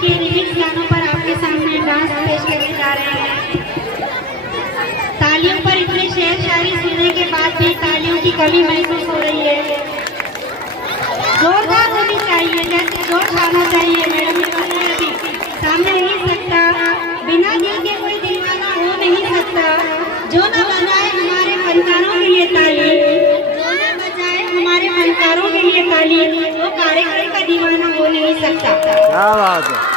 के रिमिक्स गानों पर आपके सामने डांस पेश करने जा रहे हैं। तालियों पर इतने शेर शायरी सुनने के बाद भी तालियों की कमी महसूस हो रही है। जोरदार होनी चाहिए, जैसे जोश आना चाहिए। मैडम अभी सामने नहीं सकता, बिना दिल के कोई दीवाना हो नहीं सकता। जो न बजाए हमारे फनकारों के लिए ताली, जो न बजाए हमारे फनकारों के लिए ताली, वो कार्यक्रम का दीवाना हो नहीं सकता। क्या बात है।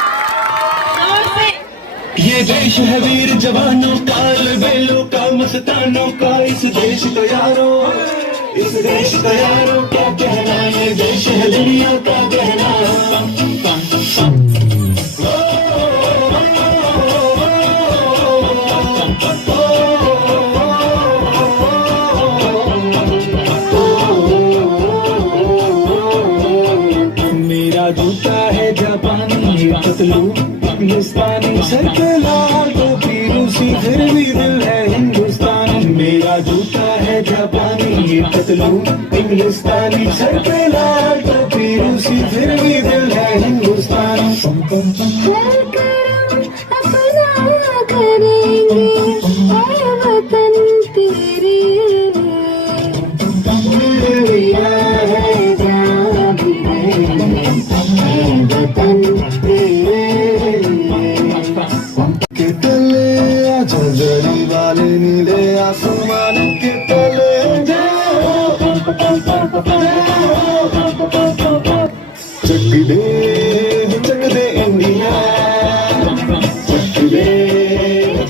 ये देश है वीर जवानों का, बेलों का, मस्तानों का, इस देश का यारों, इस देश का यारों क्या कहना। ये देश है दुनिया का कहना। मेरा जूता है जापानी पतलू हिंदुस्तानी, सर पे लाल टोपी रूसी, फिर भी दिल है हिंदुस्तानी। मेरा जूता है जापानी ये पतलू हिंदुस्तानी, सर पे लाल टोपी रूसी, फिर भी दिल है हिंदुस्तानी। अपना करेंगे वतन तेरे लिया है जहाँ भी वतन के तले आजादी वाले नीले आसमान के तले चक दे इंडिया,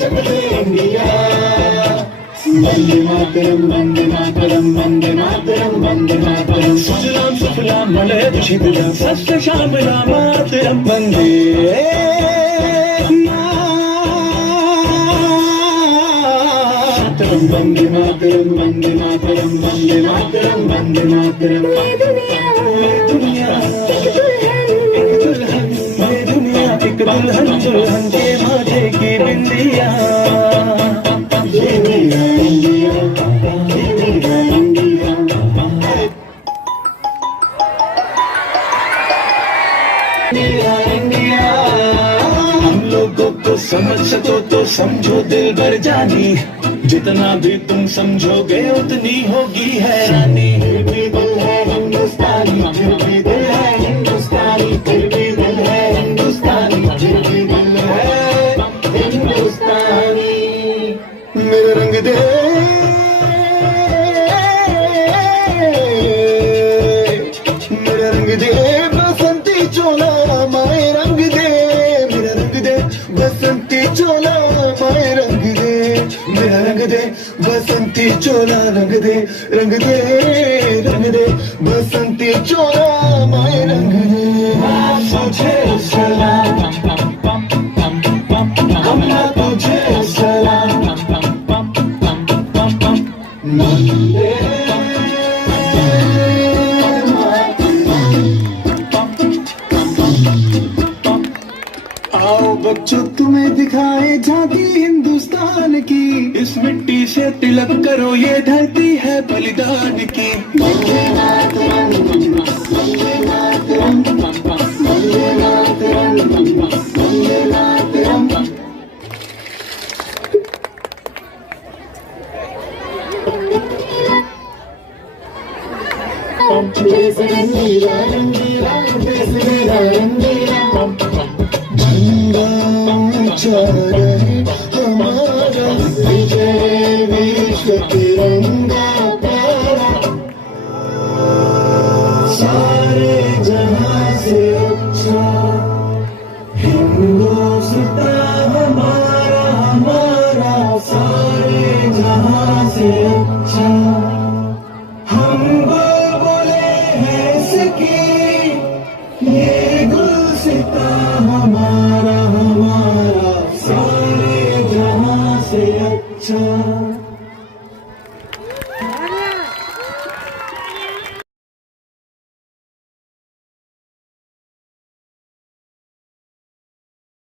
चक दे इंडिया। वंदे मातरम, वंदे मातरम, वंदे मातरम, वंदे मातरम। सुजलाम सुफलाम मलयज शीतलाम सस्य श्यामलाम मातरम। वंदे वंदे मातरम, वंदे मातरम, वंदे मातरम, वंदे मातरम। ये दुनिया एक दुल्हन, ये दुनिया एक दुल्हन, दुल्हन के माथे की बिंदिया। ये मेरा इंडिया, ये मेरा इंडिया। मेरा इंडिया। हम लोगों को समझ सको तो समझो दिल भर जानी, जितना भी तुम समझोगे उतनी होगी हैरानी। फिर भी दिल है हिंदुस्तानी, फिर भी दिल है हिंदुस्तानी, फिर भी दिल है हिंदुस्तानी, फिर भी दिल है हिंदुस्तानी। मेरा रंग दे, मेरा रंग दे बसंती चोला, माए रंग दे। मेरा रंग दे बसंती चोला, माए रंग दे। मेरा रंग दे बसंती चोला, रंग दे, रंग दे, रंग दे बसंती चोला, माए रंग दे। तुझे सलाम, अम्मा तुझे सलाम। वंदे आओ बच्चों तुम्हें दिखाए झांकी हिंदुस्तान की, इस मिट्टी से तिलक करो ये धरती है बलिदान की। वंदे मातरम, वंदे मातरम, वंदे मातरम, वंदे मातरम। देश रंगीला रंगीला, देश मेरा रंगीला। झंडा ऊंचा रहे हमारा, विजय विश्व तिरंगा प्यारा। सारे जहां से अच्छा हिंदुस्तान हमारा, हमारा। सारे जहां से अच्छा हम